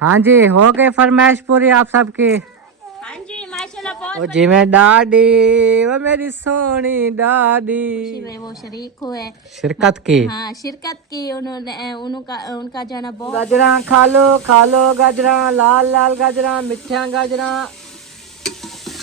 हाँ जी, हो गए फरमाइश पूरी आप सबकी। हाँ जी माशाल्लाह ओ जी मैं डाडी, वो मेरी सोनी डाडी में वो शरीक हुए शिरकत की। हाँ शिरकत की उन्होंने उनका जो है ना बहुत गाजरा खा लो गाजरा, लाल लाल गाजरा, मिठा गाजरा।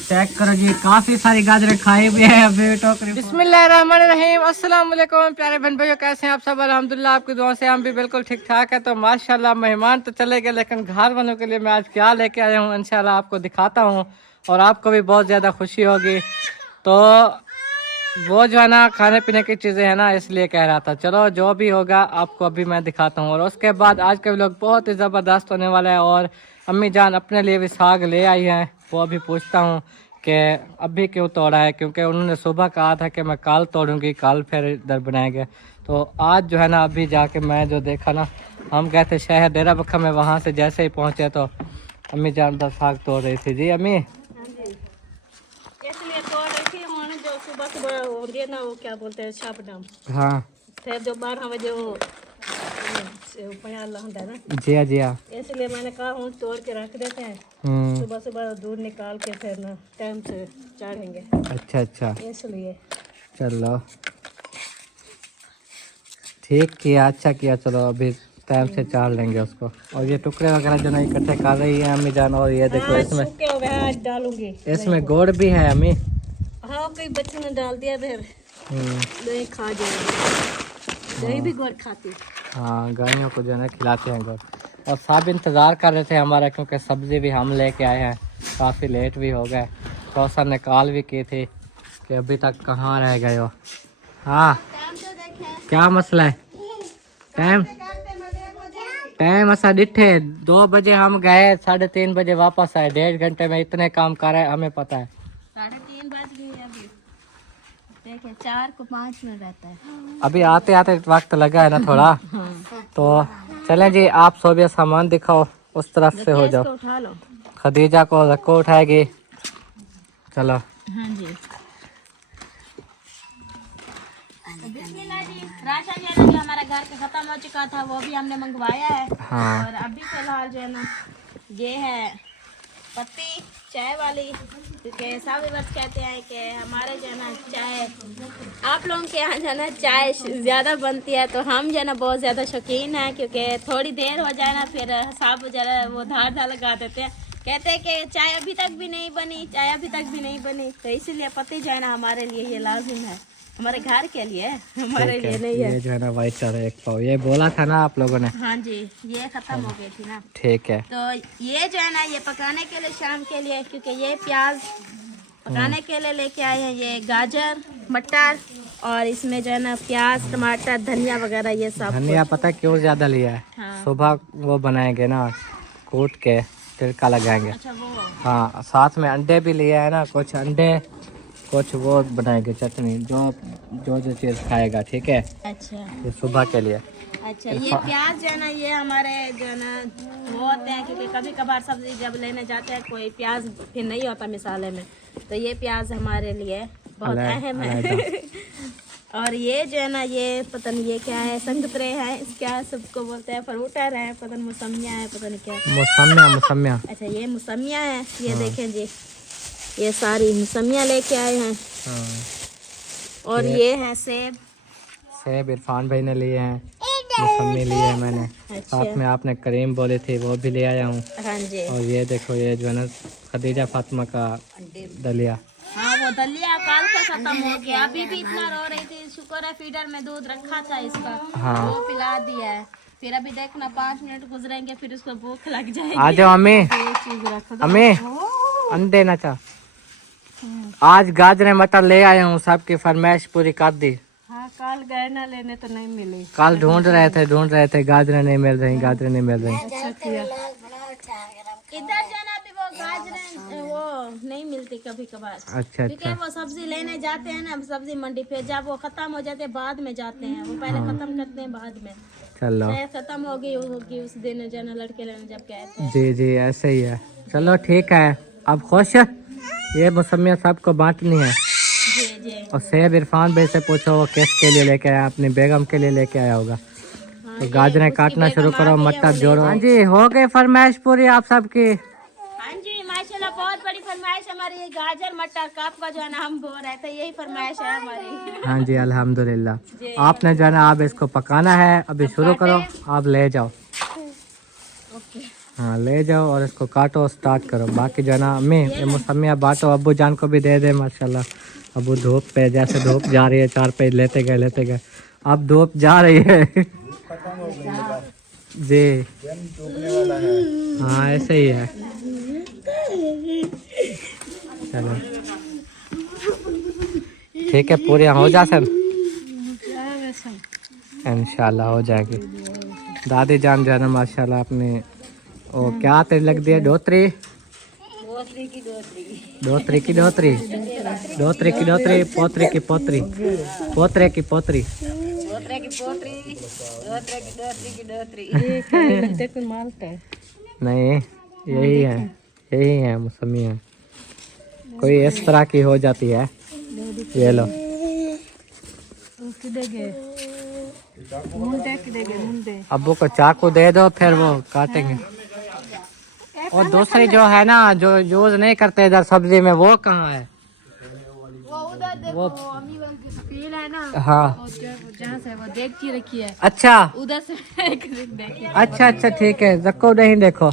चेक करो जी, काफी सारी गाजरें खाई हुई है अभी टोकरी। बिस्मिल्लाहिर्रहमानिर्रहीम, अस्सलाम वालेकुम प्यारे बहन भाइयों, कैसे हैं आप सब? अल्हम्दुलिल्लाह आपकी दुआ से हम भी बिल्कुल ठीक ठाक है। तो माशाल्लाह मेहमान तो चले गए, लेकिन घर वालों के लिए मैं आज क्या लेके आया हूँ इंशाल्लाह आपको दिखाता हूँ और आपको भी बहुत ज़्यादा खुशी होगी। तो वो जो है ना खाने पीने की चीज़ें हैं ना, इसलिए कह रहा था। चलो जो भी होगा आपको अभी मैं दिखाता हूँ। और उसके बाद आज का व्लॉग बहुत ही ज़बरदस्त होने वाला है। और अम्मी जान अपने लिए भी साग ले आई हैं, वो अभी पूछता हूँ कि अभी क्यों तोड़ा है, क्योंकि उन्होंने सुबह कहा था कि मैं कल तोड़ूंगी, कल फिर इधर बनाएंगे। तो आज जो है ना अभी जाके मैं जो देखा ना, हम गए थे शहर डेरा बखा में, वहाँ से जैसे ही पहुँचे तो अम्मी जान उधर साग तोड़ रही थी। जी अम्मी, इसलिए तोड़ रही थी जो सुबह सुबह होंगे ना वो क्या बोलते हैं शबनम, हाँ फिर जो 12 बजे वो पयाला होता है ना, जिया जिया, इसलिए मैंने कहा हूँ तोड़ के रख देते हैं, सुबह सुबह दूध निकाल के फिर ना टाइम से चाढ़ेंगे, अच्छा अच्छा, इसलिए। चलो ठीक किया, अच्छा किया। चलो अभी टाइम से चार लेंगे उसको। और ये टुकड़े वगैरह जो ना इकट्ठे कर रही है अम्मी जान। और ये देखो इसमें सूखे हो गए आज डालूंगी, इसमें गुड़ भी है अम्मी। हाँ कई बच्चों ने डाल दिया, फिर दही खा जाएंगे, दही भी गुड़ खाती। हाँ गायों को जो है ना खिलाते हैं गुड़। और सब इंतज़ार कर रहे थे हमारा, क्योंकि सब्ज़ी भी हम लेके आए हैं, काफ़ी लेट भी हो गए। कौसर ने कॉल भी की थी कि अभी तक कहाँ रह गए हो। हाँ क्या मसला है? टाइम टाइम ऐसा डिठे 2 बजे हम गए, 3:30 बजे वापस आए। 1.5 घंटे में इतने काम कर रहे हैं, हमें पता है। 3:30 बज गए अभी, देखिए 4 को 5 मिनट रहता है। अभी आते आते वक्त लगा है ना थोड़ा। तो चलें जी, आप सोबिया सामान दिखाओ, उस तरफ से हो जाओ। उठा लो। खदीजा को रक्को उठाएगी। चलो हाँ जी, राशन जो है ना जो हमारा घर का खत्म हो चुका था वो भी हमने मंगवाया है। हाँ। और अभी फिलहाल जो है ना ये है पत्ती चाय वाली, क्योंकि सब वर्ष कहते हैं कि हमारे जो है ना चाय, आप लोगों के यहाँ जो है ना चाय ज़्यादा बनती है, तो हम जो है ना बहुत ज़्यादा शौकीन हैं, क्योंकि थोड़ी देर हो जाए ना फिर सब जरा वो धार लगा देते हैं, कहते हैं कि चाय अभी तक भी नहीं बनी, चाय अभी तक भी नहीं बनी। तो इसीलिए पत्ती जो है ना हमारे लिए ये लाजिम है, हमारे घर के लिए, हमारे लिए नहीं है। ये जो है ना वाइट चार एक पाव, ये बोला था ना आप लोगों ने। हाँ जी, ये खत्म हो गई थी ना। ठीक है। तो ये जो है ना ये पकाने के लिए शाम के लिए, क्योंकि ये प्याज पकाने के लिए लेके आए हैं, ये गाजर मटर, और इसमें जो है ना प्याज टमाटर धनिया वगैरह ये सब। धनिया पता क्यों ज्यादा लिया है? हाँ। सुबह वो बनाएंगे ना, कूट के तिड़का लगाएंगे। अच्छा वो। हाँ, साथ में अंडे भी लिए है ना, कुछ अंडे कुछ वो बनाएंगे चटनी, जो चीज़ खाएगा। ठीक है, अच्छा ये सुबह के लिए। अच्छा, ये प्याज जो है ना ये हमारे जो है ना वो होते हैं, क्योंकि कभी कभार सब्जी जब लेने जाते हैं कोई प्याज फिर नहीं होता मिसाले में, तो ये प्याज हमारे लिए बहुत अहम है। और ये जो है ना ये पता नहीं ये क्या है, संगतरे है, क्या सबको बोलते हैं, फ्रूटर है, पता नहीं मौसमिया है, पता नहीं क्या। मौसमिया। अच्छा ये मौसमिया है, ये देखें जी, ये सारी मौसमिया लेके आए हैं। और ये है सेब इरफान भाई ने लिए हैं, मौसमी लिए हैं मैंने। अच्छा। साथ में आपने करीम बोले थे वो भी ले आया हूँ। हाँ जी। और ये देखो, ये जो है ना खदीजा फातिमा का दलिया। हाँ वो दलिया कल का खत्म हो गया, अभी भी इतना रो रही थी, शुक्र है फीडर में दूध रखा था इसका। हाँ। वो पिला दिया है, फिर अभी देखना 5 मिनट गुजरेंगे फिर उसको भूख लग जाएगी। आ जाओ अम्मी, अम्मी अंडे ना चाह। आज गाजरे मटर ले आया हूँ, सबकी फरमाइश पूरी कर दी। हाँ कल गए ना लेने तो नहीं मिली, कल ढूंढ रहे थे, गाजरें नहीं मिल रही, गाजरें नहीं मिल रही। अच्छा किया। इधर जाना अभी वो गाजरें वो नहीं मिलती कभी कभार। अच्छा क्योंकि वो सब्जी लेने जाते हैं ना सब्जी मंडी पे, जब वो खत्म हो जाते हैं बाद में जाते हैं, वो पहले खत्म करते हैं बाद में। चलो शायद खत्म हो गई होगी उस दिन जाना लड़के लेने जब गए थे। जी जी ऐसे ही है। चलो ठीक है, अब खुश? ये मौसमिया सबको बांटनी है। जी जी। और सेब इरफान भाई से पूछो वो किसके लिए लेके आया, अपनी बेगम के लिए लेके आया होगा। हाँ तो गाजरें काटना शुरू करो, मटर जोड़ो। हाँ जी, हो गए फरमाइश पूरी आप सबकी? हाँ जी माशाल्लाह, बहुत बड़ी फरमाइश हमारी, ये गाजर मटर कप का जो है ना हम बोल रहे थे, यही फरमाइश है हमारी। हाँ जी अल्हम्दुलिल्लाह। आपने जो है ना आप इसको पकाना है, अभी शुरू करो, आप ले जाओ। हाँ ले जाओ और इसको काटो, स्टार्ट करो। बाकी जो है ना अम्मी मौसमिया बांटो, अब्बू जान को भी दे दे। माशाल्लाह अबू धूप पे, जैसे धूप जा रही है 4 पे लेते गए। अब धूप जा रही है जी। हाँ ऐसे ही है। चलो ठीक है, पूरी हो जा सब इंशाल्लाह हो जाएगी। दादी जान जो है ना माशाल्लाह अपने ओ क्या तेरे लग दिया, धोतरी की धोतरी, पोतरे की पोतरी, पोतरे की पोतरी। नहीं यही है मौसमी है, कोई इस तरह की हो जाती है। ये लो अब्बू को चाकू दे दो, फिर वो काटेंगे। और दूसरी जो है ना जो यूज नहीं करते इधर सब्जी में, वो कहाँ है? वो उधर देखो, वो अम्मी की स्टील है ना, हाँ जहाँ से वो देगची रखी है, अच्छा उधर से देखिए। अच्छा ठीक है, रखो नहीं देखो।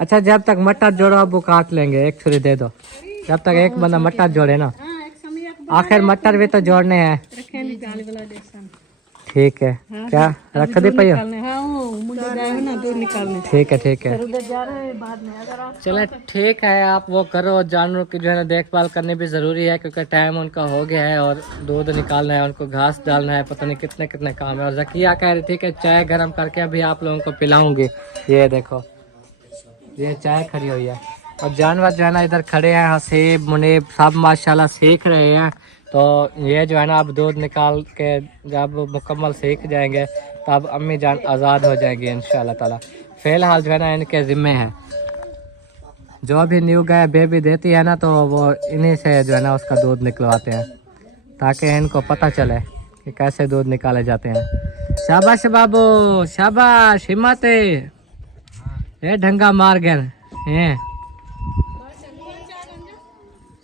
अच्छा जब तक मटर जोड़ो अब्बू काट लेंगे, एक छुरी दे दो। जब तक एक बंदा मटर जोड़े ना, आखिर मटर भी तो जोड़ने हैं। ठीक है क्या रख दी पहिया? ठीक है चलो ठीक है, आप वो करो। जानवरों की जो है ना देखभाल करनी भी ज़रूरी है, क्योंकि टाइम उनका हो गया है और दूध निकालना है, उनको घास डालना है, पता नहीं कितने काम है। और ज़किया कह रही थी कि चाय गर्म करके अभी आप लोगों को पिलाऊंगी। ये देखो ये चाय खड़ी हुई है और जानवर जो है ना इधर खड़े हैं, हसीब मुनीब सब माशाल्लाह सीख रहे हैं। तो ये जो है ना अब दूध निकाल के जब मुकम्मल सीख जाएंगे तब अम्मी जान आज़ाद हो जाएंगी इंशाल्लाह ताला। फ़िलहाल जो है ना इनके ज़िम्मे है, जो भी न्यू गाय बेबी देती है ना तो वो इन्हीं से जो है ना उसका दूध निकलवाते हैं, ताकि इनको पता चले कि कैसे दूध निकाले जाते हैं। शाबाश बाबू शाबाश, हिम्मत है ढंगा मार गए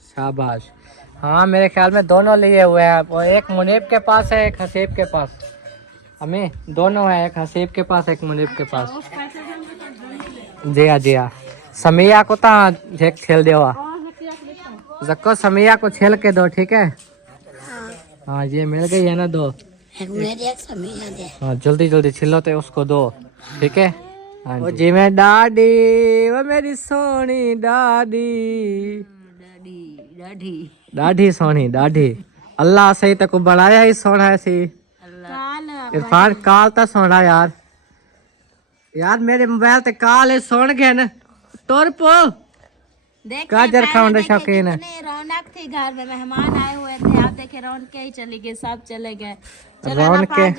शाबाश। हाँ मेरे ख्याल में दोनों लिए हुए हैं, वो एक मुनीब के पास है, एक हसीब के पास। हमें दोनों है, एक हसीब के पास एक मुनीब के पास। जी हाँ समिया को तो झेक छेल देवा, जक्को समिया को छेल के दो, ठीक है? हाँ ये मिल गई है ना दो, हाँ जल्दी छिलो तो उसको दो, ठीक है? हाँ जी मैं डाडी, वो मेरी सोनी डाडी, डाढ़ी सोनी डाढ़ी। अल्लाह सही तक बनाया ही सोना है सी इरफान, काल तो सोना यार मेरे मोबाइल ते काल है सोन गया ना तोर पो। गाजर खाने शौकीन है। रौनक थी घर में, मेहमान आए हुए थे, आप देखे रौनक ही चली गई, सब चले गए। चलो जो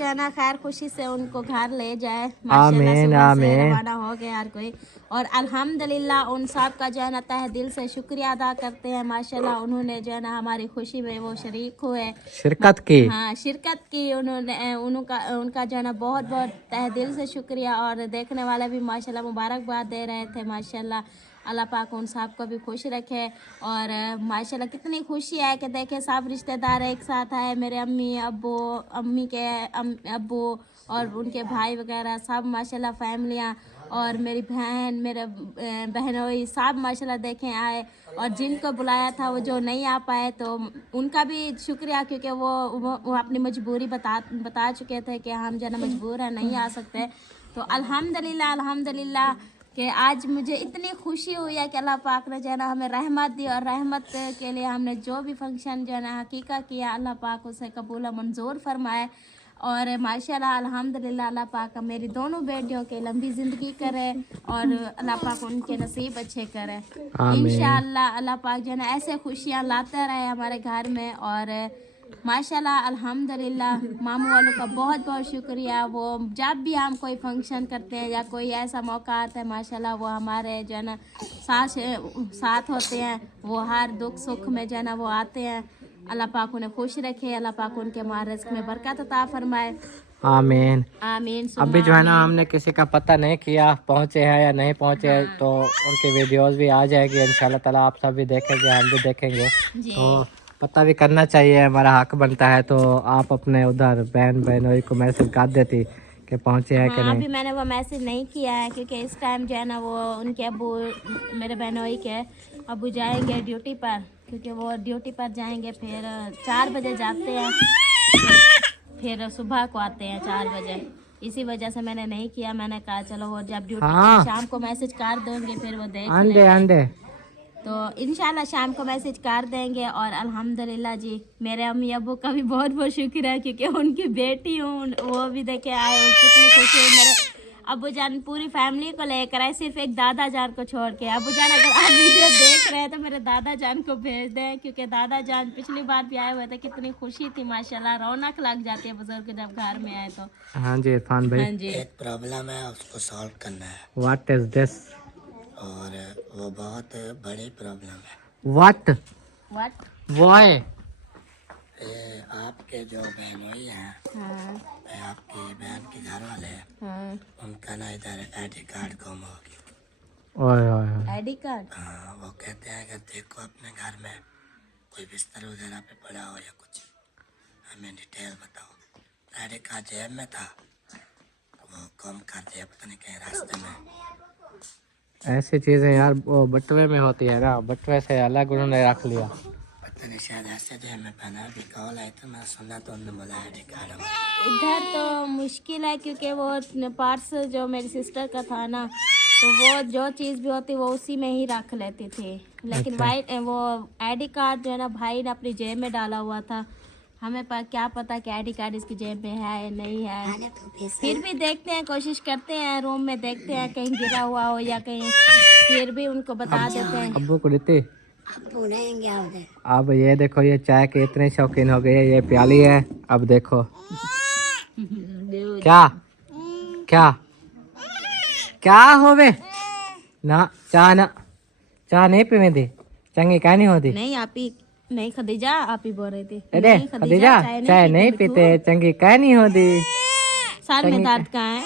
है ना खैर खुशी से उनको घर ले जाए। आमीन आमीन। रवाना हो गए यार कोई, और अल्हम्दुलिल्लाह उन सब का जो है ना तहे दिल से शुक्रिया अदा करते हैं। माशाल्लाह उन्होंने जो है ना हमारी खुशी में वो शरीक हुए, शिरकत की। हाँ शिरकत की उन्होंने, उनका जो है ना बहुत तहे दिल से शुक्रिया। और देखने वाले भी माशाल्लाह मुबारकबाद दे रहे थे। माशाल्लाह अल्लाह पाक उन सब को भी खुश रखे। और माशाल्लाह कितनी खुशी है कि देखे सब रिश्तेदार एक साथ आए, मेरे अम्मी के अब्बू और उनके भाई वगैरह सब माशाल्लाह फैमिलियाँ, और मेरी बहन मेरे बहनोई सब माशाल्लाह देखें आए। और जिनको बुलाया था वो जो नहीं आ पाए तो उनका भी शुक्रिया, क्योंकि वो अपनी मजबूरी बता चुके थे कि हम जो है मजबूर हैं नहीं आ सकते। तो अल्हम्दुलिल्लाह कि आज मुझे इतनी खुशी हुई है कि अल्लाह पाक ने जो है ना हमें रहमत दी, और रहमत के लिए हमने जो भी फंक्शन जो है ना हकीका किया, अल्लाह पाक उसे कबूल मंजूर फरमाए। और माशाल्लाह अल्हम्दुलिल्लाह अल्लाह पाक मेरी दोनों बेटियों के लंबी ज़िंदगी करे और अल्लाह पाक उनके नसीब अच्छे करे इंशाअल्लाह। अल्लाह पाक जो है ना ऐसे खुशियाँ लाते रहे हमारे घर में। और माशाल्लाह अल्हम्दुलिल्लाह मामू वालों का बहुत बहुत शुक्रिया। वो जब भी हम कोई फंक्शन करते हैं या कोई ऐसा मौका आता है माशाल्लाह वो हमारे जो है ना साथ होते हैं, वो हर दुख सुख में जो है ना वो आते हैं। अल्लाह पाक उन्हें खुश रखे, अल्लाह पाक उनके रिज़्क़ में बरकत अता फरमाए। आमीन। आमीन। अभी जो है ना हमने किसी का पता नहीं किया पहुंचे हैं या नहीं पहुंचे, तो उनकी वीडियोस भी आ जाएगी इंशाल्लाह ताला, आप सब भी देखेंगे हम भी देखेंगे। तो पता भी करना चाहिए, हमारा हक बनता है। तो आप अपने उधर बहन बहनोई को मैसेज कर देती कि पहुंचे हैं कि नहीं। अभी मैंने वो मैसेज नहीं किया है क्योंकि इस टाइम जो है ना वो उनके अबू, मेरे बहनोई के अबू जाएंगे ड्यूटी पर, क्योंकि वो ड्यूटी पर जाएंगे, फिर 4 बजे जाते हैं, फिर सुबह को आते हैं 4 बजे। इसी वजह से मैंने नहीं किया। मैंने कहा चलो वो जब ड्यूटी शाम को मैसेज कर देंगे फिर वो देख लेंगे। तो इंशाल्लाह शाम को मैसेज कर देंगे। और अल्हम्दुलिल्लाह जी मेरे अम्मी अबू का भी बहुत बहुत शुक्र है क्योंकि उनकी बेटी हूँ, वो भी देखे आए, कितनी खुशी है। मेरे अबू जान पूरी फैमिली को लेकर आए, सिर्फ एक दादा जान को छोड़ के। अबू जान अगर आज वीडियो देख रहे हैं तो मेरे दादा जान को भेज दें, क्योंकि दादा जान पिछली बार भी आए हुए थे, कितनी खुशी थी माशाल्लाह, रौनक लग जाती है बुजुर्ग जब घर में आए तो। हाँ जी इरफान भाई, हाँ जी। एक प्रॉब्लम है उसको सॉल्व करना है। What is this? और वो बहुत बड़ी प्रॉब्लम है। What what? व्हाई? ये आपके जो बहनोई हैं, आपकी बहन के घर वाले हैं, उनका ना इधर आईडी कार्ड गुम हो गया। ओए ओए आईडी कार्ड? हाँ, वो कहते हैं कि देखो अपने घर में कोई बिस्तर वगैरह पे पड़ा हो या कुछ, हमें डिटेल बताओ। आईडी कार्ड जेब में था, वो गुम कर दिया पता नहीं कहीं रास्ते में। ऐसी चीजें यार वो बटुए में होती है ना, बटुए से अलग उन्होंने रख लिया। पता नहीं शायद ऐसे जेब में पहना भी कॉल आई तो मैं सुना तो उन्होंने बोला आईडी कार्ड। इधर तो मुश्किल है क्योंकि वो पर्स जो मेरी सिस्टर का था ना, तो वो जो चीज़ भी होती वो उसी में ही रख लेती थी। लेकिन अच्छा। वो आईडी कार्ड जो है ना भाई ने अपनी जेब में डाला हुआ था। हमें क्या पता कि आईडी कार्ड इसकी जेब में है या नहीं है। फिर भी देखते हैं, कोशिश करते हैं, रूम में देखते हैं कहीं गिरा हुआ हो या कहीं, फिर भी उनको बता देते हैं। अब्बू को देते अब ये देखो, ये चाय के इतने शौकीन हो गए, ये प्याली है। अब देखो क्या क्या क्या होवे ना, चाह नहीं पीवे दे चंगी क्या नहीं होती। नहीं आप ही नहीं, खदीजा आप ही बोल रहे थे। अरे खदीजा चाय नहीं पीते, चंगी क्या नहीं होती। सर में दर्द कहाँ है?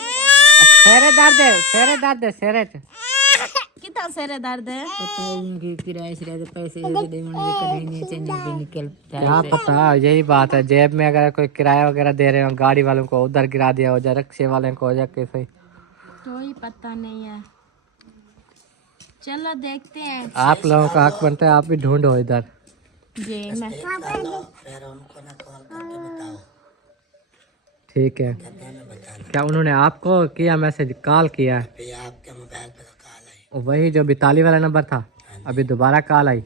सेरे दर्द है, सेरे दर्द है, सेरे कितना सेरे दर्द है? क्या पता, यही बात है। जेब में अगर कोई किराया वगैरह दे रहे हो गाड़ी वालों को, उधर गिरा दिया हो जा, रिक्शे वाले को हो जा, कैसे कोई पता नहीं है। चलो देखते हैं। आप लोगों का हक बनता है, आप भी ढूंढो इधर। जी मैं फिर उनको ना कॉल करके बताओ। ठीक है, कहते हैं ना बताना। क्या उन्होंने आपको किया मैसेज, कॉल किया है? अभी आपके मोबाइल पे तो कॉल आई। वही जो 42 वाला नंबर था, अभी दोबारा कॉल आई।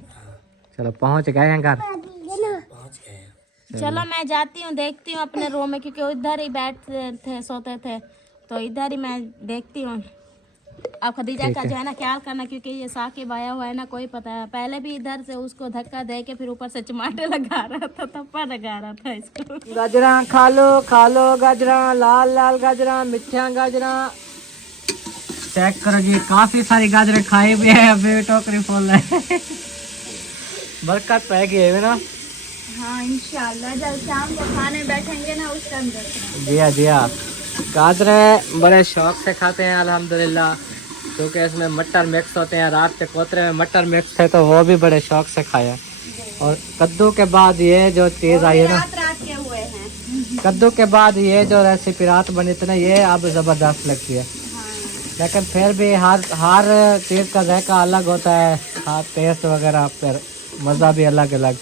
चलो पहुंच गए हैं घर, पहुंच गए हैं। चलो मैं जाती हूँ, देखती हूँ अपने रूम में, क्योंकि इधर ही बैठते थे, सोते थे, तो इधर ही मैं देखती हूँ। अब खदीजा का जो है ना ख्याल करना, क्योंकि ये साकिब आया हुआ है ना, कोई पता है, पहले भी इधर से उसको धक्का दे के फिर ऊपर से चमाटे लगा रहा था, थप्पा लगा रहा था इसको। गाजरा खा लो गाजरा, लाल लाल गाजरा, मिठिया गाजरा। चेक करो जी, काफी सारी गाजरे खाई हुई है, अभी टोकरी फुल है। बरकत पैगी है ना। हाँ इंशाल्लाह, जब शाम को खाने बैठेंगे ना उस टाइम देखना। जी हाँ जी हाँ, गाजरे बड़े शौक से खाते हैं अल्हम्दुलिल्लाह, क्योंकि इसमें मटर मिक्स होते हैं। रात के कोतरे में मटर मिक्स थे तो वो भी बड़े शौक से खाया। और कद्दू के बाद ये जो चीज़ आई है ना, रात के हुए हैं। कद्दू के बाद ये जो रेसिपी रात बनी थी ना, ये अब ज़बरदस्त लगती है। लेकिन फिर भी हर चीज़ का जायका अलग होता है, हर टेस्ट वगैरह, फिर मज़ा भी अलग अलग।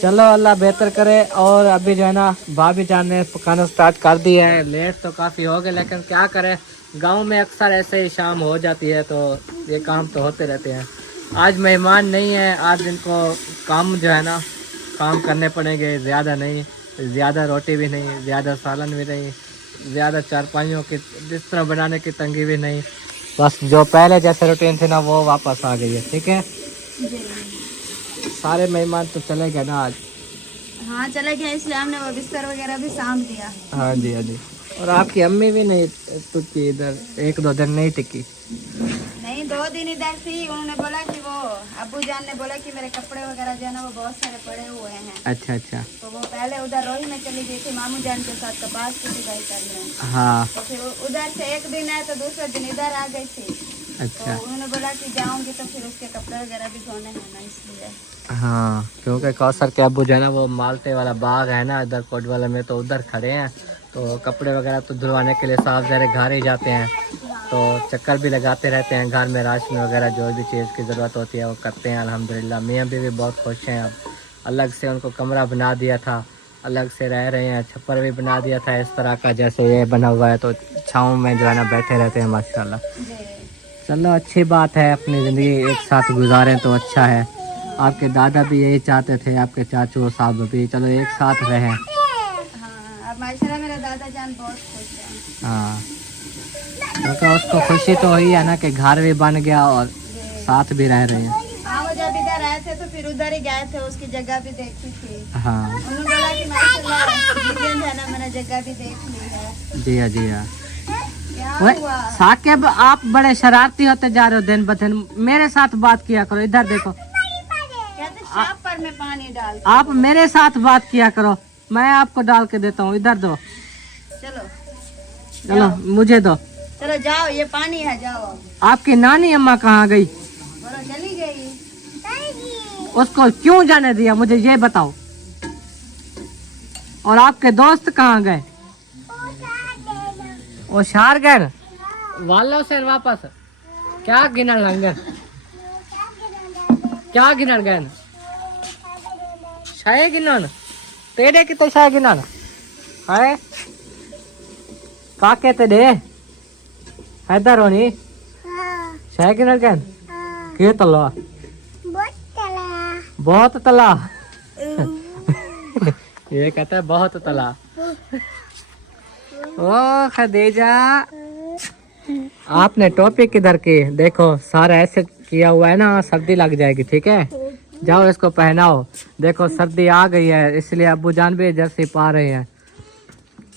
चलो अल्लाह बेहतर करे। और अभी जो है ना भाभी जान ने पकाना स्टार्ट कर दिया है। लेट तो काफ़ी हो गए, लेकिन क्या करें, गांव में अक्सर ऐसे ही शाम हो जाती है, तो ये काम तो होते रहते हैं। आज मेहमान नहीं है, आज इनको काम जो है ना काम करने पड़ेंगे, ज़्यादा नहीं, ज़्यादा रोटी भी नहीं, ज़्यादा सालन भी नहीं, ज़्यादा चारपाइयों की बिस्तर बनाने की तंगी भी नहीं, बस जो पहले जैसे रूटीन थी ना वो वापस आ गई है। ठीक है, सारे मेहमान तो चले गए ना आज। हाँ चले गए, इसलिए हमने वो बिस्तर वगैरह भी साम दिया। हाँ जी हाँ जी। और आपकी अम्मी भी नहीं टुकी इधर, 1-2 दिन नहीं टिकी। नहीं 2 दिन दिन इधर थी, उन्होंने बोला कि वो अब्बू जान ने बोला कि मेरे कपड़े वगैरह जो है ना वो बहुत सारे पड़े हुए हैं। अच्छा अच्छा। तो वो पहले उधर रोही में चली गई थी मामू जान के साथ कपास की सिलाई करने। हाँ। तो फिर उधर से एक दिन आए तो दूसरे दिन इधर आ गई थी। अच्छा। तो उन्होंने बोला कि जाऊंगी तो फिर उसके कपड़े वगैरह भी धोने हैं ना, इसलिए। हाँ, क्योंकि कौसर के अब्बू जो है ना वो माल्टे वाला बाग है ना इधर कोट वाला में, तो उधर खड़े हैं। तो कपड़े वगैरह तो धुलवाने के लिए साफ ज़रे घर ही जाते हैं, तो चक्कर भी लगाते रहते हैं घर में, राशन वगैरह जो भी चीज़ की ज़रूरत होती है वो करते हैं अल्हम्दुलिल्लाह। मियाँ भी बहुत खुश हैं। अब अलग से उनको कमरा बना दिया था, अलग से रह रहे हैं। छप्पर भी बना दिया था इस तरह का जैसे ये बना हुआ है, तो छाँव में जो है ना बैठे रहते हैं माशाल्लाह। चलो अच्छी बात है, अपनी ज़िंदगी एक साथ गुजारें तो अच्छा है। आपके दादा भी यही चाहते थे, आपके चाचू साहब भी, चलो एक साथ रहें। हाँ, अब माशाल्लाह मेरा दादा जान बहुत खुश है। हाँ, क्योंकि उसको खुशी तो हुई है ना कि घर भी बन गया और साथ भी रह रहे हैं। हाँ, वो जब इधर आए थे तो फिर उधर ही गए थे, उसकी जगह भी देखी थी। हाँ। उन्होंने बोला कि माशाल्लाह दीदी है ना, मैंने जगह भी देख ली है। जी हाँ जी हाँ। क्या वह हुआ? साकिब आप बड़े शरारती होते जा रहे हो दिन ब दिन, मेरे साथ बात किया करो। इधर देखो, कहते चाप पर में पानी डाल। आप मेरे साथ बात किया करो, मैं आपको डाल के देता हूँ। इधर दो, चलो चलो मुझे दो। चलो जाओ, ये पानी है, जाओ। आपकी नानी अम्मा कहाँ गई? बोलो चली गई। उसको क्यों जाने दिया मुझे ये बताओ। और आपके दोस्त कहाँ गए? वो शहर गए वालों से वापस। क्या गिनन लंगर, क्या गिनन गए? शाय गिनन तेरे की तो शाय गिनन है का कहते दे हैदर होनी शाय गिनन गए के तला बहुत तला ये कहता है बहुत तला। ओ खदीजा, आपने टोपी किधर की? देखो सारा ऐसे किया हुआ है ना, सर्दी लग जाएगी। ठीक है, जाओ इसको पहनाओ। देखो सर्दी आ गई है, इसलिए अब्बू जान भी जर्सी पा रहे हैं।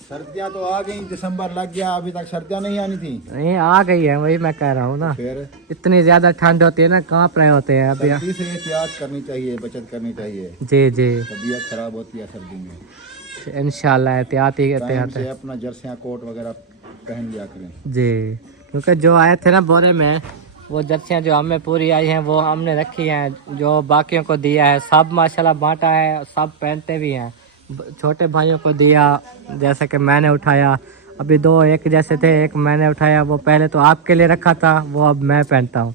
सर्दियाँ तो आ गई, दिसंबर लग गया, अभी तक सर्दियाँ नहीं आनी थी। नहीं आ गई है, वही मैं कह रहा हूँ ना। फिर इतनी ज्यादा ठंड होती है ना, कांप रहे होते हैं अभी। सर्दी से एहतियात करनी चाहिए, बचत करनी चाहिए। जी जी, तबीयत खराब होती है सर्दी में। इंशाल्लाह एहतियात ही टाइम एहतियात से है। अपना जर्सियाँ कोट वगैरह पहन लिया करें। जी, क्योंकि जो आए थे ना बोरे में, वो जर्सियाँ जो हमें पूरी आई हैं वो हमने रखी हैं, जो बाकियों को दिया है सब माशाल्लाह बांटा है, सब पहनते भी हैं। छोटे भाइयों को दिया, जैसे कि मैंने उठाया, अभी दो एक जैसे थे, एक मैंने उठाया, वो पहले तो आपके लिए रखा था, वो अब मैं पहनता हूँ,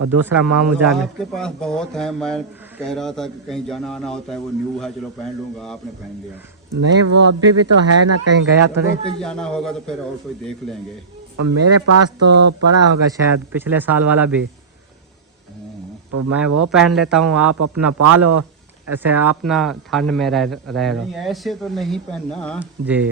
और दूसरा मामू तो जान। आपके पास बहुत है, मैं कह रहा था कि कहीं जाना आना होता है, वो न्यू है, चलो पहन लूँगा, आपने पहन लिया। नहीं, वो अभी भी तो है ना, कहीं गया तो नहीं। कहीं जाना होगा तो फिर और कोई देख लेंगे। और मेरे पास तो पड़ा होगा शायद पिछले साल वाला भी, तो मैं वो पहन लेता हूँ। आप अपना पालो, ऐसे आप ना ठंड में रह रहो। नहीं ऐसे तो नहीं पहनना जी,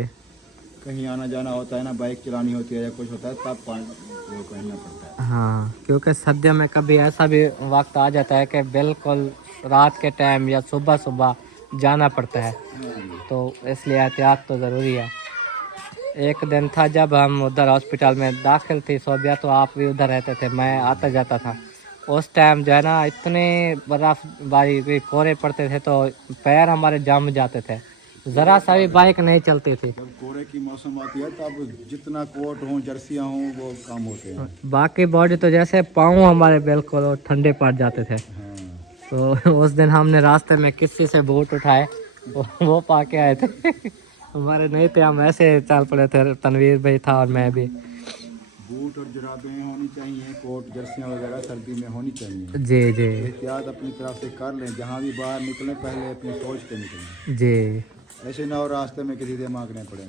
कहीं आना जाना होता है ना, बाइक चलानी होती है या कुछ होता है, तब वो पहनना पड़ता है। हाँ, क्योंकि सर्दियों में कभी ऐसा भी वक्त आ जाता है कि बिल्कुल रात के टाइम या सुबह सुबह जाना पड़ता है, तो इसलिए एहतियात तो ज़रूरी है। एक दिन था जब हम उधर हॉस्पिटल में दाखिल थी सोबिया, तो आप भी उधर रहते थे, मैं आता जाता था। उस टाइम जो है ना इतने बर्फबारी कोहरे पड़ते थे, तो पैर हमारे जम जाते थे, ज़रा सा भी बाइक नहीं चलती थी। जब कोहरे की मौसम आती है तब जितना कोट हो जर्सियाँ हों वो काम होते हैं। बाकी बॉडी तो जैसे पाँव हमारे बिल्कुल ठंडे पड़ जाते थे। तो उस दिन हमने रास्ते में किसी से बूट उठाए, वो पा के आए थे। हमारे नहीं थे, हम ऐसे चल पड़े थे, तनवीर भाई था और मैं भी। बूट और जुराबें होनी चाहिए, कोट जर्सियाँ वगैरह सर्दी में होनी चाहिए। जी जी एहतियात अपनी तरफ से कर लें, जहाँ भी बाहर निकलें पहले अपनी सोच के निकलें, जी। ऐसे ना और रास्ते में किसी से मांगने पड़े।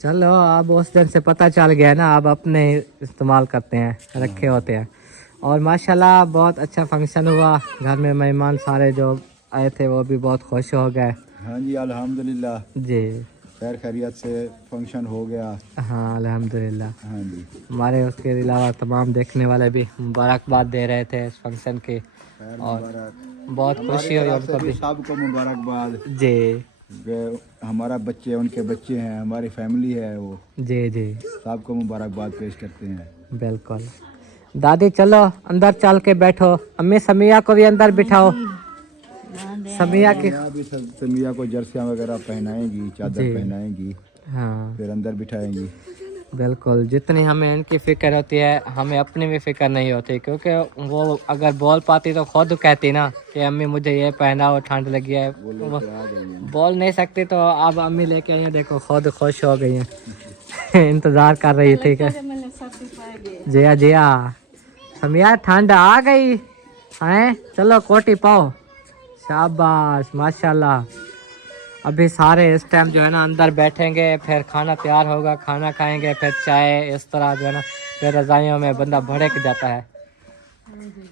चलो, अब उस दिन से पता चल गया ना, अब अपने इस्तेमाल करते हैं, रखे होते हैं। और माशाल्लाह बहुत अच्छा फंक्शन हुआ, घर में मेहमान सारे जो आए थे वो भी बहुत खुश हो गए। हाँ जी, अल्हम्दुलिल्लाह जी, खैर खैरियत से फंक्शन हो गया। हाँ अल्हम्दुलिल्लाह। हाँ जी, हमारे उसके अलावा तमाम देखने वाले भी मुबारकबाद दे रहे थे इस फंक्शन की, खैर और मुबारक। बहुत खुशी हुई हमारी तरफ उनको से भी। भी सबको मुबारकबाद। जी हमारा बच्चे, उनके बच्चे हैं, हमारी फैमिली है, वो जी जी, सबको मुबारकबाद पेश करते हैं। बिल्कुल। दादी चलो अंदर चल के बैठो, अम्मी समिया को भी अंदर बिठाओ। समिया की अभी समिया को जर्सियाँ वगैरह पहनाएंगी, चादर जी। पहनाएंगी, हाँ फिर अंदर बिठाएंगी। बिल्कुल, जितनी हमें इनकी फिक्र होती है हमें अपनी भी फिक्र नहीं होती, क्योंकि वो अगर बोल पाती तो खुद कहती ना कि अम्मी मुझे ये पहनाओ ठंड लगी है। वो बोल नहीं सकती तो अब अम्मी लेके आई हैं, देखो खुद खुश हो गई हैं। इंतजार कर रही है। ठीक है जिया जिया समिया ठंड आ गई हैं, चलो कोटी पाओ। शाबाश माशाल्लाह। अभी सारे इस टाइम जो है ना अंदर बैठेंगे, फिर खाना तैयार होगा, खाना खाएंगे, फिर चाय, इस तरह जो है ना फिर रजाइयों में बंदा भड़क जाता है।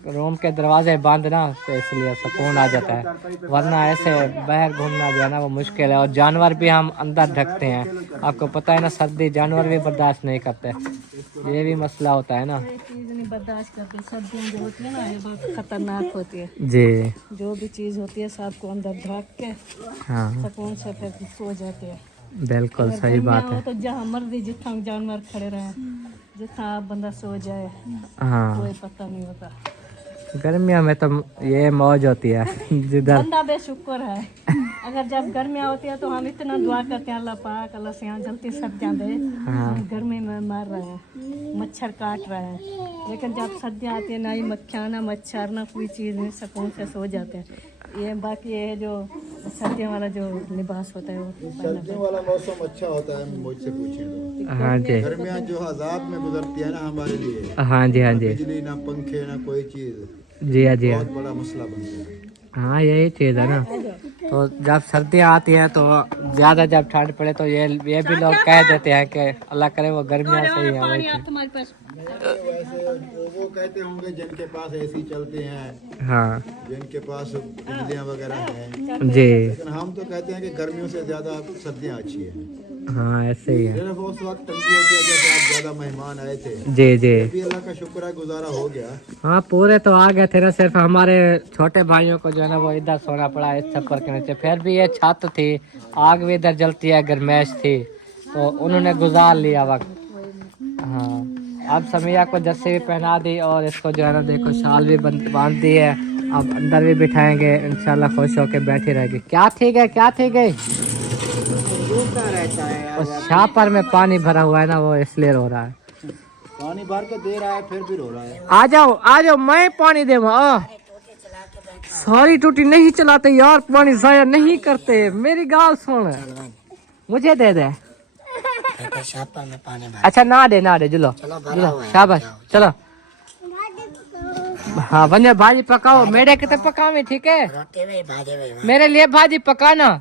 रूम के दरवाजे बंद ना तो इसलिए सुकून आ जाता है, वरना ऐसे बाहर घूमना जो है ना वो मुश्किल है। और जानवर भी हम अंदर ढकते हैं, आपको पता है ना, सर्दी जानवर भी बर्दाश्त नहीं करते, ये भी मसला होता है ना। चीज नहीं बर्दाश्त करती, सर्दियाँ जो होती है ना ये बहुत खतरनाक होती है। जी जो भी चीज होती है सबको अंदर ढक के हाँ सुकून से फिर सो जाते हैं। बिल्कुल सही बात है। तो जहाँ मर्जी जितना जानवर खड़े रहे, जितना बंदा सो जाए हाँ कोई पता नहीं होता। गर्मियों में तो ये मौज होती है जिधर बंदा बेशुक्र है। अगर जब गर्मियाँ होती है तो हम इतना दुआ करते हैं अल्लाह पाक अल्लाह से यहाँ जल्दी सर्दियाँ दे। हम गर्मी में मर रहे हैं, मच्छर काट रहे हैं, लेकिन जब सर्दियाँ आती है ना ही मक्खियाँ ना मच्छर ना कोई चीज़ नहीं, सुकून से सो जाते हैं। ये बाकी ये जो सर्दियों वाला जो लिबास होता है वो सर्दियों वाला मौसम अच्छा होता है, मुझसे पूछें तो। हाँ जी गर्मियाँ जो अजाब में गुजरती है ना हमारे लिए, हाँ जी हाँ जी बिजली ना पंखे ना कोई चीज, जी हाँ जी हाँ बहुत बड़ा मसला बनता है। हाँ यही चीज़ है ना। तो जब सर्दियाँ आती हैं तो ज़्यादा जब ठंड पड़े तो ये भी लोग कह देते हैं कि अल्लाह करे वो गर्मियाँ सही है वही थी। वैसे वो कहते होंगे जिनके पास एसी चलते हैं, हाँ जिनके पास बिजलियाँ वगैरह हैं, जी लेकिन हम तो कहते हैं कि गर्मियों से ज्यादा सर्दियाँ अच्छी हैं। हाँ ऐसे ही है। सिर्फ उस वक्त तंगी होती है जैसे आप ज्यादा मेहमान आए थे, जी जी अभी अल्लाह का शुक्र है गुजारा हो गया। हाँ पूरे तो आ गए थे ना, सिर्फ हमारे छोटे भाइयों को जो है ना वो इधर सोना पड़ा इस छप्पर के नीचे। फिर भी ये छत थी, आग भी इधर जलती है, गर्मैश थी तो उन्होंने गुजार लिया वक्त। हाँ अब समिया को जर्सी भी पहना दी और इसको जो है ना देखो शाल भी बांध दी है। अब अंदर भी बिठाएंगे, इंशाल्लाह खुश होके बैठी रहेगी। क्या ठीक है क्या ठीक है। उस शापर में पानी भरा हुआ है ना वो इसलिए रो रहा है। पानी भर के दे रहा है फिर भी रो रहा है। आ जाओ मैं पानी दे। सारी टूटी नहीं चलाते यार, पानी जाया नहीं करते, मेरी गाल सुन, मुझे दे दे। शापर में पानी भर। अच्छा ना दे चलो शाबाश चलो। हाँ बंदे भाजी पकाओ, मेरे के तो पकावे ठीक है, रोटी में भाजे में मेरे लिए भाजी पकाना।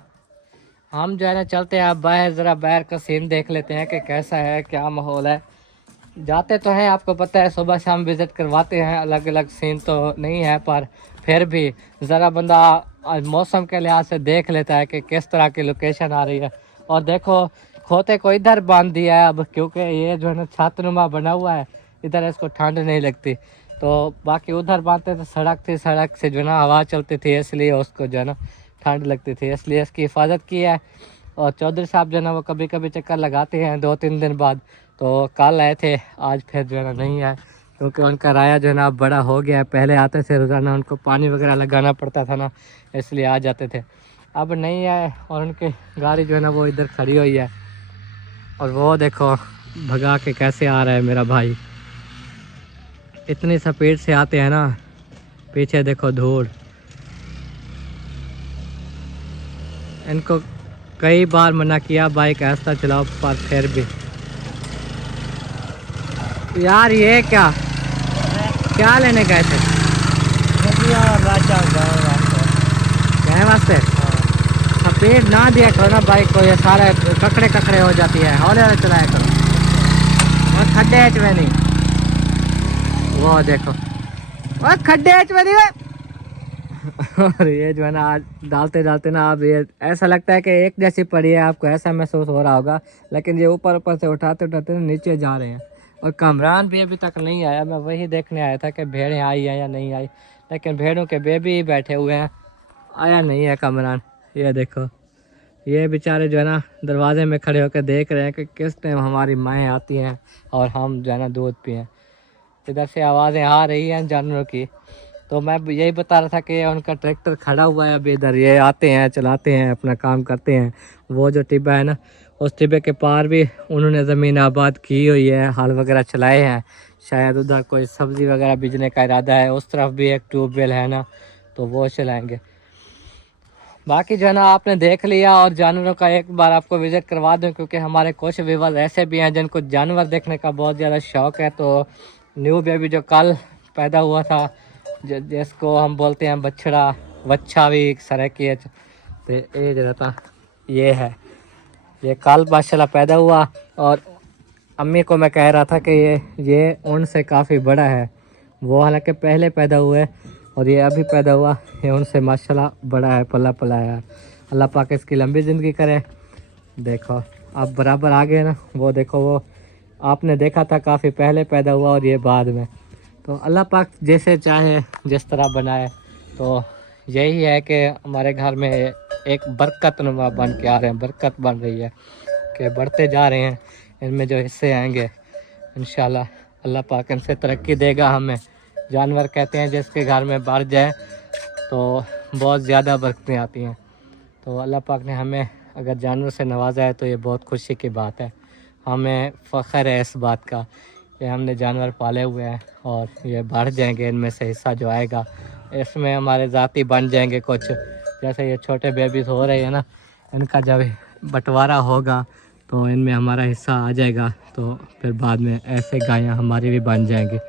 हम जो है ना चलते हैं आप बाहर, जरा बाहर का सीन देख लेते हैं कि कैसा है क्या माहौल है। जाते तो हैं, आपको पता है सुबह शाम विजिट करवाते हैं, अलग अलग सीन तो नहीं है, पर फिर भी ज़रा बंदा मौसम के लिहाज से देख लेता है कि किस तरह की लोकेशन आ रही है। और देखो खोते को इधर बांध दिया है अब, क्योंकि ये जो है ना छतनुमा बना हुआ है, इधर इसको ठंड नहीं लगती। तो बाकी उधर बांधते तो सड़क थी, सड़क से जो है ना हवा चलती थी, इसलिए उसको जो है ना ठंड लगती थी, इसलिए इसकी हिफाजत की है। और चौधरी साहब जो है ना वो कभी कभी चक्कर लगाते हैं 2-3 दिन बाद। तो कल आए थे, आज फिर जो है ना नहीं आए, क्योंकि उनका राया जो है ना अब बड़ा हो गया है। पहले आते थे रोज़ाना, उनको पानी वगैरह लगाना पड़ता था ना, इसलिए आ जाते थे, अब नहीं आए। और उनकी गाड़ी जो है ना वो इधर खड़ी हुई है। और वो देखो भगा के कैसे आ रहा है मेरा भाई, इतनी स्पीड से आते हैं ना। पीछे देखो धूल, इनको कई बार मना किया बाइक ऐसा चलाओ, पर फिर भी। यार ये क्या लेने गए थे? गए वास्ते स्पीड ना दिया करो ना बाइक को, ये सारे ककड़े हो जाती है, हौले हौले चलाया करो। और खड्डे में नहीं, वो देखो और खड्डे में नहीं। और ये जो है ना आज डालते ना अब ये ऐसा लगता है कि एक जैसी पड़ी है, आपको ऐसा महसूस हो रहा होगा, लेकिन ये ऊपर से उठाते नीचे जा रहे हैं। और कामरान भी अभी तक नहीं आया, मैं वही देखने आया था कि भेड़ें आई हैं या नहीं आई, लेकिन भेड़ों के बेबी ही बैठे हुए हैं, आया नहीं है कामरान। ये देखो ये बेचारे जो है ना दरवाजे में खड़े होकर देख रहे हैं कि किस टाइम हमारी माएँ आती हैं और हम जो है ना दूध पिएँ। इधर से आवाज़ें आ रही हैं जानवरों की। तो मैं यही बता रहा था कि उनका ट्रैक्टर खड़ा हुआ है अभी इधर, ये आते हैं चलाते हैं अपना काम करते हैं। वो जो टिब्बा है ना, उस टिब्बे के पार भी उन्होंने ज़मीन आबाद की हुई है, हल वगैरह चलाए हैं। शायद उधर कोई सब्ज़ी वगैरह बीजने का इरादा है। उस तरफ भी एक ट्यूबवेल है ना, तो वो चलाएँगे। बाकी जो है ना आपने देख लिया, और जानवरों का एक बार आपको विज़िट करवा दूं, क्योंकि हमारे कुछ व्यूअर्स ऐसे भी हैं जिनको जानवर देखने का बहुत ज़्यादा शौक़ है। तो न्यू बेबी जो कल पैदा हुआ था, जिसको हम बोलते हैं बछड़ा, वच्छा भी सराकी, तो ये जो था ये है, ये कल माशाल्लाह पैदा हुआ। और अम्मी को मैं कह रहा था कि ये उनसे काफ़ी बड़ा है। वो हालांकि पहले पैदा हुए और ये अभी पैदा हुआ, ये उनसे माशाल्लाह बड़ा है, पला पला है। अल्लाह पाक इसकी लंबी ज़िंदगी करे। देखो अब बराबर आ गए ना, वो देखो, वो आपने देखा था काफ़ी पहले पैदा हुआ और ये बाद में। तो अल्लाह पाक जैसे चाहे जिस तरह बनाए। तो यही है कि हमारे घर में एक बरकत नुमा बन के आ रहे हैं, बरकत बन रही है कि बढ़ते जा रहे हैं। इनमें जो हिस्से आएंगे इंशाल्लाह अल्लाह पाक इनसे तरक्की देगा हमें। जानवर कहते हैं जिसके घर में बढ़ जाए तो बहुत ज़्यादा बरकतें आती हैं। तो अल्लाह पाक ने हमें अगर जानवर से नवाजा है तो ये बहुत खुशी की बात है। हमें फ़ख्र है इस बात का कि हमने जानवर पाले हुए हैं, और ये बढ़ जाएंगे। इनमें से हिस्सा जो आएगा इसमें हमारे ज़ाती बन जाएंगे कुछ। जैसे ये छोटे बेबीज़ हो रहे हैं ना, इनका जब बंटवारा होगा तो इनमें हमारा हिस्सा आ जाएगा। तो फिर बाद में ऐसे गायें हमारी भी बन जाएंगी।